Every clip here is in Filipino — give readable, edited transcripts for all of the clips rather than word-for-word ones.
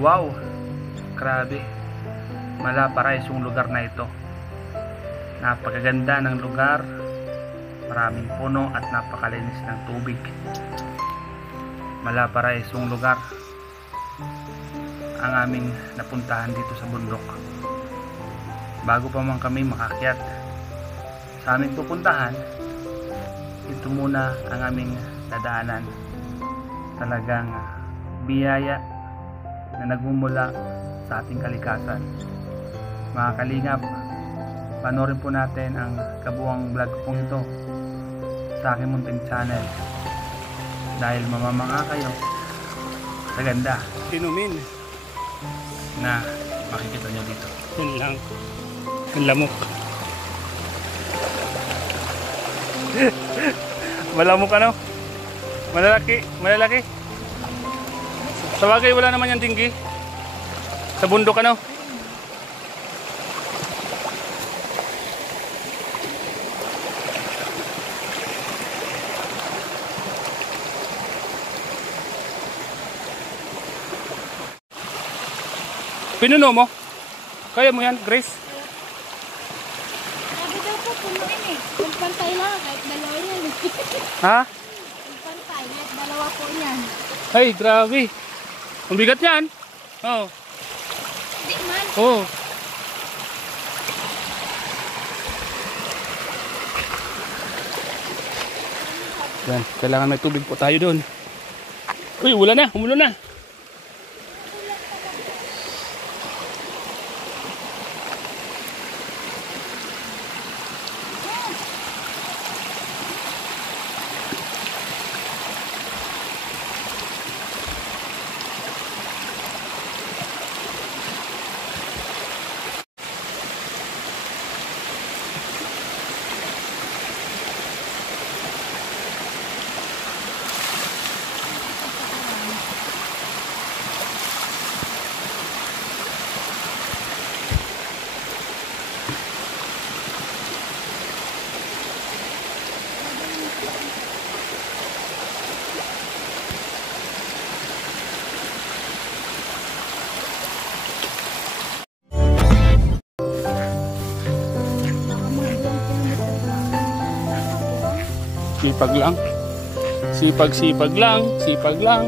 Wow! Grabe! Malaparais yung lugar na ito. Napakaganda ng lugar, maraming puno at napakalinis ng tubig. Malaparais yung lugar ang aming napuntahan dito sa bundok. Bago pa man kami makakyat sa aming pupuntahan, ito muna ang aming dadaanan. Talagang biyaya na nagmumula sa ating kalikasan. Mga kalingap, panoorin po natin ang kabuuang vlog pong ito sa aking munting channel dahil mamamangha kayo sa ganda Inumin. na makikita nyo dito. Yun lang. Ang lamok. Malamok ano? Malalaki. Sa bagay wala naman yung tinggi. Sa bundok ano? Pinuno mo? Kaya mo yan, Grace? Sabi daw po, punuin eh. Kung pantay lang, kahit dalawa yan. Ha? Kung pantay, kahit dalawa po yan. Ay, grabe. Ang bigat yan. Oo. Hindi man. Oo. Yan, kailangan may tubig po tayo doon. Uy, wala na, umulo na. Sipag lang. Sipag lang.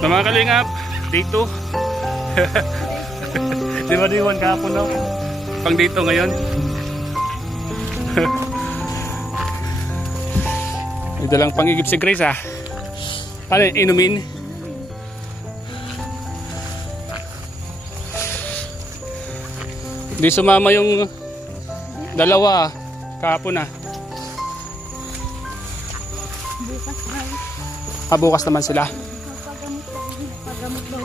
Mga kalingap, dito. Di ba diwan kahapon no? Pang dito ngayon. Ito lang pangigip si Grace ah. Ano, inumin? Di sumama yung dalawa kahapon na. Bukas daw. Bukas naman sila. Pagamot daw.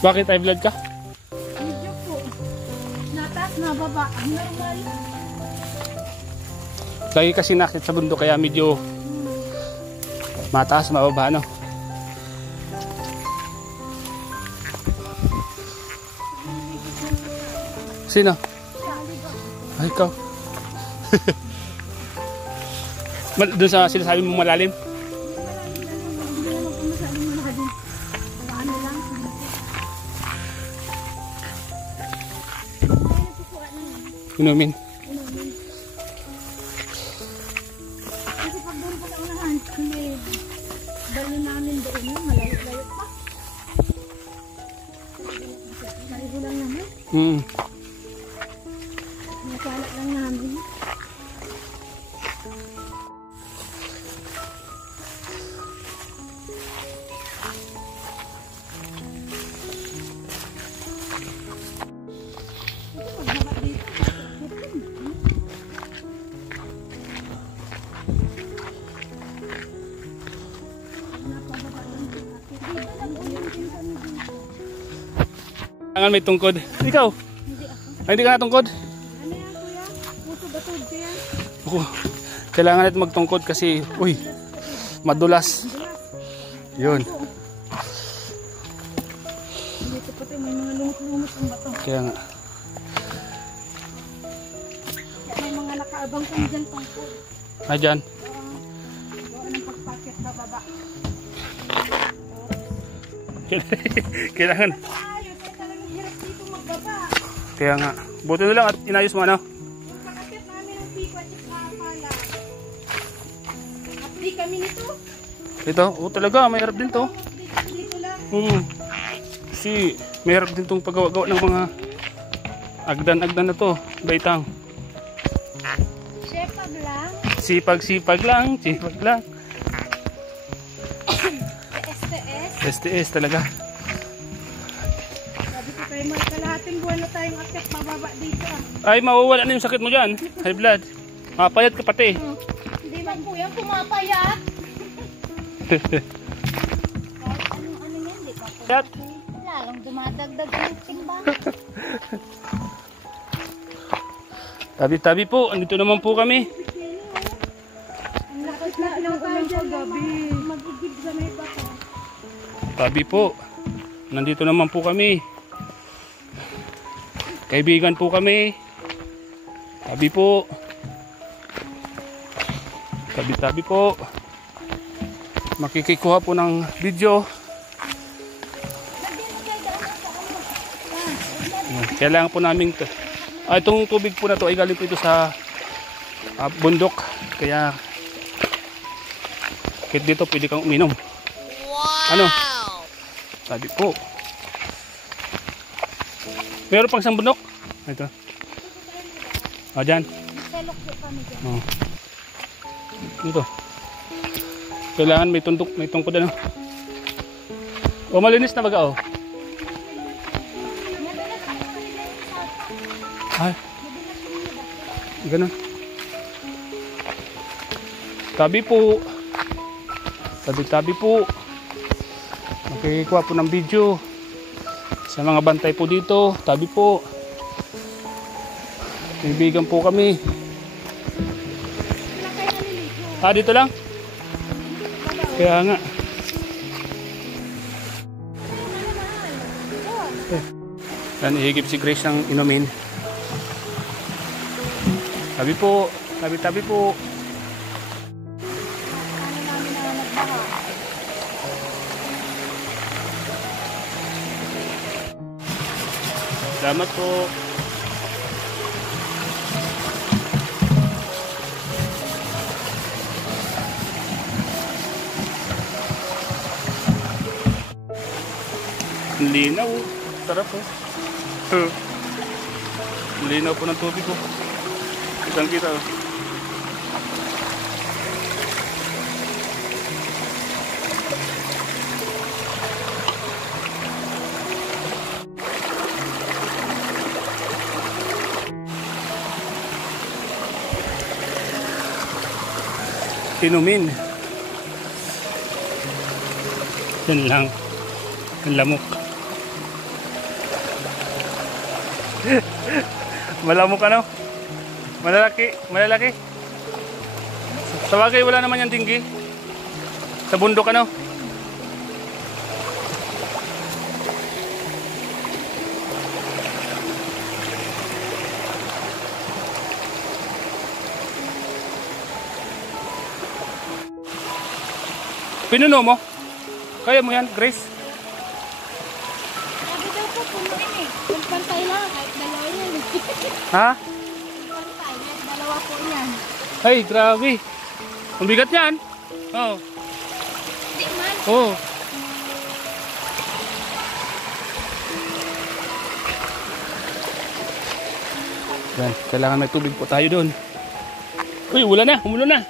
Bakit high blood ka? Medyo po. Nataas na baba. Normal. Lagi kasi nakit sa bundok kaya medyo mataas, mababa no? Sino? Ay, ikaw. Doon sa sinasabi mo malalim? Inumin. Kasi pag doon po sa unahan, may dali namin doon yun, malayot-layot pa. Naigo lang naman. Nasalat lang namin. Kailangan may tungkod. Ikaw? Hindi ako. Ay, hindi ka natungkod? Ano yan kuya? Puto batod ko yan. Ako, kailangan natin magtungkod kasi, uy, madulas. Yun. Dito pati may mga lumot-lumot ang bato. Kaya nga. May mga nakaabang kong dyan tungkol. Ah, dyan. Gawa ng pagpakit na baba. Kailangan. Ayos, ay talagang hirap dito magbaba. Kaya nga. Buti na lang at inayos mo ano. Yung pakakit namin ang piko at yung pala. Apli kami nito. Ito, talaga, mahirap din to. Dito lang. Kasi mahirap din tong paggawa-gawa ng mga agdan-agdan na to, baitang. Sepag lang. Sipag-sipag lang, sipag lang. STS. STS talaga. Sabi ko kayo mo, kalahating buwan na tayong akit mababa dito. Ay, mawawala na yung sakit mo dyan. High blood. Mapayat ka pati. Hindi man po yan pumapayat. Kahit ano yan, di pa po. Payat. Lalong dumadagdag ang timba. Tabi-tabi po, andito naman po kami. Ang lakas na lang tayo dyan gabi. Mag-igib sa may bako. Tabi po. Nandito naman po kami. Kaibigan po kami. Tabi po. Tabi-tabi po. Makikikuha po ng video. Kailangan po namin itong tubig po na to ay galing po ito sa bundok. Kaya kahit dito pwede kang uminom. Ano? Sabi po. Meron pang isang bundok. Ito. Dyan. Selok po kami dyan. Oh. Dito. Kailangan may tundok, may tungkod ano. O malinis na baga oh. Ay. Ganun. Tabi po. Tabi-tabi po. Makikuha po ng video. Sa mga bantay po dito. Tabi po. Kaibigan po kami. Dito lang? Kaya nga. Yan, ihigip si Grace ng inumin. Tabi po. Tabi-tabi po. Salamat po. Linaw. Sarap po. Linaw po ng tubig ko. Kitang kita. Inumin. Yan lang. Ang lamok. Malamok ano? Malalaki. Malalaki. Sa bagay wala naman yung tinggi. Sa bundok ano? Pinuno mo? Kaya mo yan, Grace? Sabi daw po, punuin eh. Kung pantay lang, kahit dalawa yan. Ha? Pantay, kahit dalawa po yan. Ay, grabe. Ang bigat yan. Oo. Hindi man. Oo. Yan, kailangan may tubig po tayo doon. Uy, umulan na, umulan na.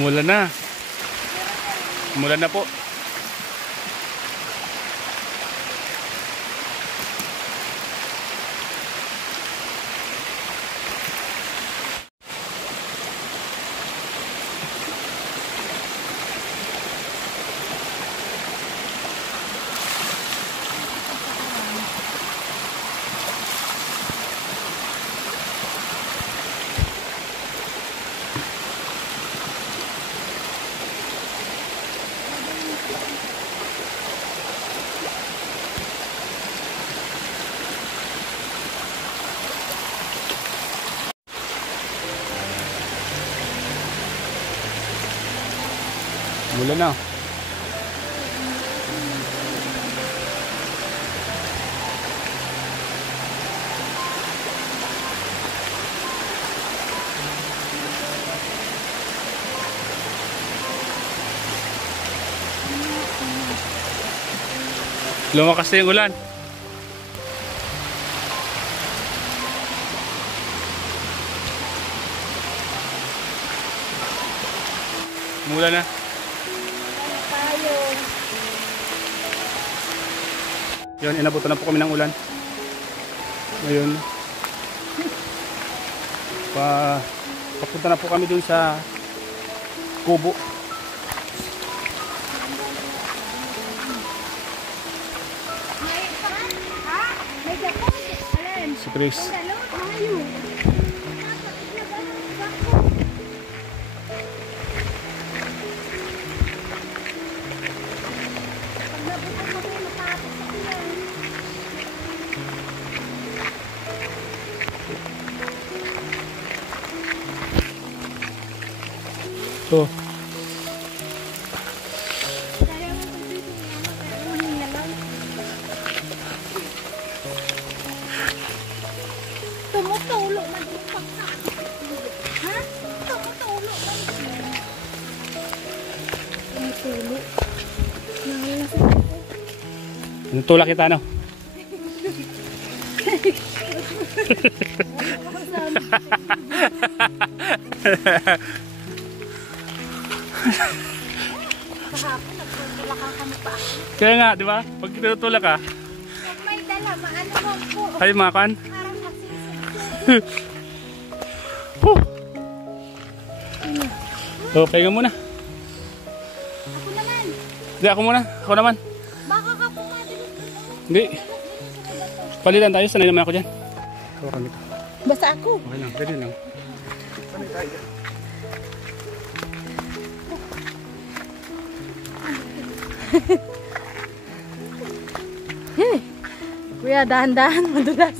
Umulan na. Umulan na po. Mula na. Lumakas na yung ulan. Mula na. Tayo. Yun, inabutan na po kami ng ulan. Ngayon, papunta na po kami dun sa kubo. May ha? May Japon. Alin? Si Chris. Dalo, tayo. To. Tumutulo man yung pagka. Ha? Tumutulo man. Tumutulo. Nangalasap ako. Tulak kita, no? Kahapon, nagtutulakan kami pa. Kaya nga, di ba? Pag tinutulak ka, Pag may dala, maano mo po. ay mga kan. Parang nasisip. So, pahinga muna. Ako naman. Hindi, ako muna. Ako naman. Baka ka pumadali. Hindi. Palitan tayo. Sanay naman ako dyan. Hawa kami. Basta ako. Okay lang. Pwede lang. Kuya, dahan-dahan. Madulas.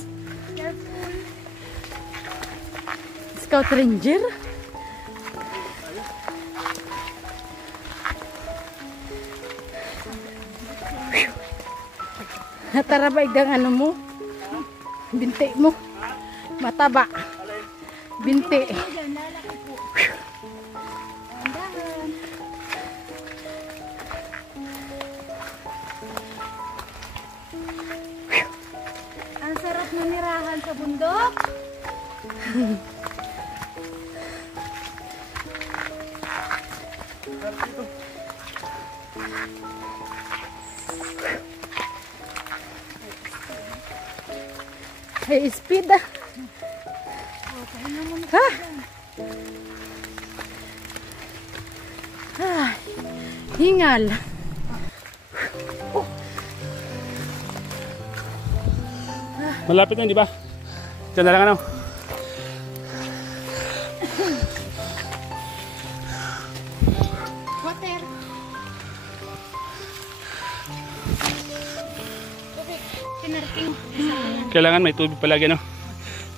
Scout Ranger. Tara ba igdang ano mo? Binti mo. Mataba. Binti. Ang sarap na nirahan sa bundok. Hey, speed ah. Ha? Ah, hingal. Malapit na, di ba? Diyan na lang ano. Water. Tinarking. Kailangan may tubig palagi, ano?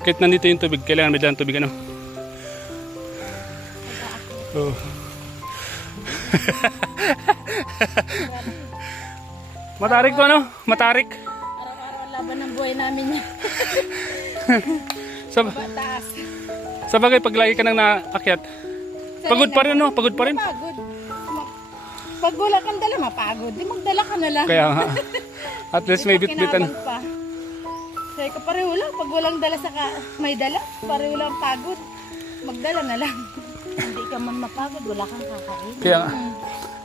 Kahit nandito yung tubig, kailangan may dalang tubig, ano? Oh. Matarik to, ano? Matarik. Araw-araw laban ng buhay namin niya. Taas. Sa bagay, pag lagi ka nang naakyat, pagod pa rin, ano? Pagod pa rin. Pagod. Pag wala kang dala, mapagod. Di magdala ka na lang. Kaya nga. At least may bit-bitan. Sabi ko, pareho lang. Pag walang dala may dala, pareho lang pagod. Magdala na lang. Hindi ka man mapagod, wala kang kakain. Kaya nga.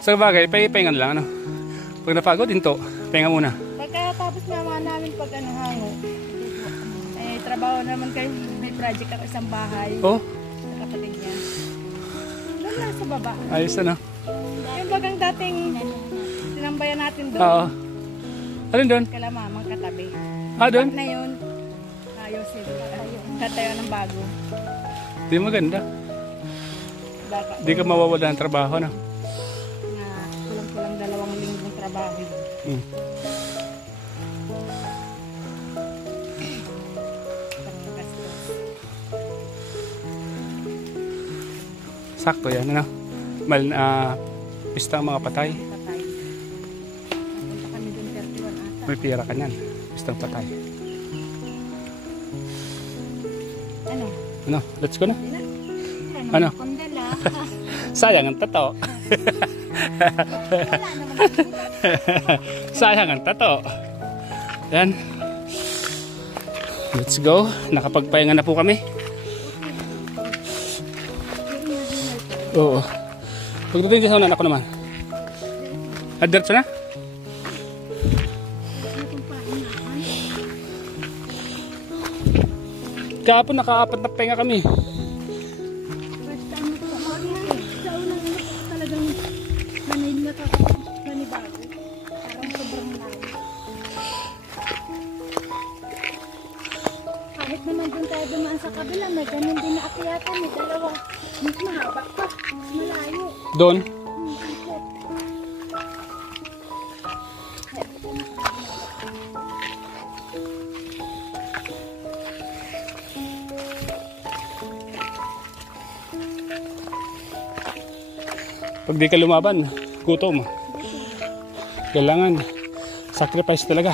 Sa bagay, pahingan lang, ano? Pag napagod, hinto. Pahinga muna. Pagkatapos naman namin pag hango, trabaho naman kayo. May project ako isang bahay. Oh, Sa kapatid niya. Doon lang sa baba. ayos na, no? Yung bagang dating sinambayan natin doon. Oo. Alin doon? Kala mamang katabi. Ah, doon? Na yun. Ayusin. Tatayo ng bago. Di maganda. Baka Di ka mawawala ng trabaho, no? na kulang-kulang 2 linggong trabaho yun. Hmm. Parang gastos. Sakto yan, ano? pista ang mga patay. Patay. Napunta kami dun 31 ata. May pira ka niyan. Pistang patay. Ano? Ano? Let's go na. Ano? Ano? Kondela. Sayang ang tato. Wala naman. Sayang ang tato. Yan. Let's go. Nakapagpahinga na po kami. Oo. Pagdating sa unan ako naman. Diretso na? Kahapon naka-apat na pahinga kami. First time ko sa unang ano talagang nanibago. Parang sobrang layo. Kahit naman dun tayo dumaan sa kabila, may ganun din na akyatan, may dalawa. Mas mahaba pa, mas malayo. Doon. Ikot. Pag di ka lumaban, gutom. Kailangan sacrifice talaga.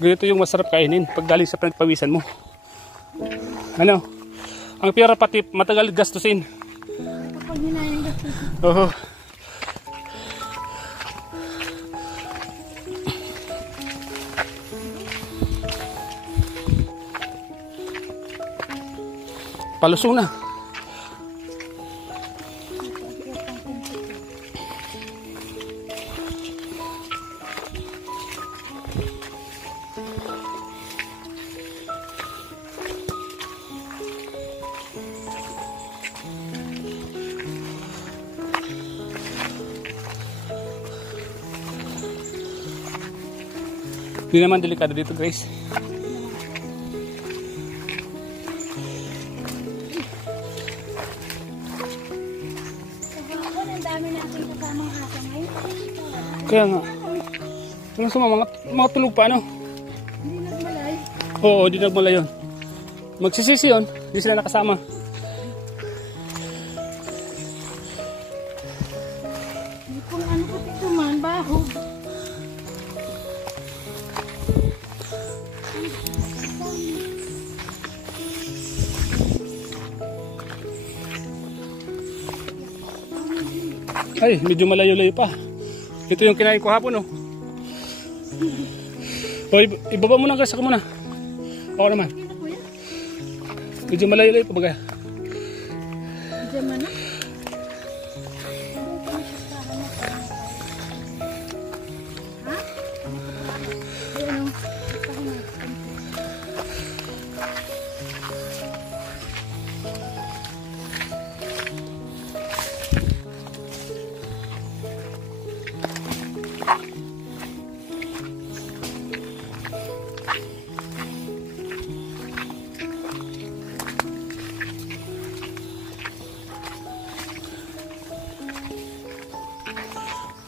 Ganito yung masarap kainin pag galing sa pinagpawisan mo. Ano? Ang pera pati matagal gastusin. Kapag hinayang gastos, Oo. Palusong na. Hindi naman delikado dito, Grace. kahapon ang dami natin kasamang aso ngayon. Kaya nga. Ano sa mga tulog pa, ano? Hindi nagmalay. Oo, di nagmula yun. Magsisisi yun, di sila nakasama. Hindi pong ano ko dito man, baho. Ay, medyo malayo-layo pa. Ito yung kinain ko hapon, oh. O, ibaba mo na, Grace, ako muna. Ako naman. Hindi na kuya. Medyo malayo-layo pa bagay. Diyan man na. Ha? Ayan o.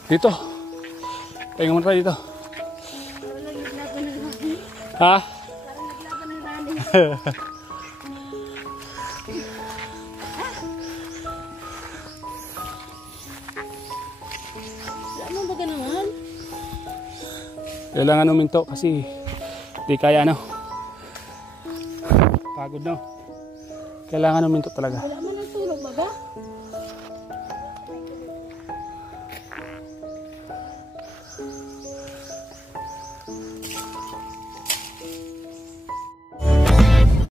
Dito. Pahinga muna tayo dito. Parang naglaban ng rani. Ha? Parang naglaban ng rani. Ano ba ka naman? Kailangan uminto kasi di kaya, ano. Pagod na. Kailangan uminto talaga. Wala man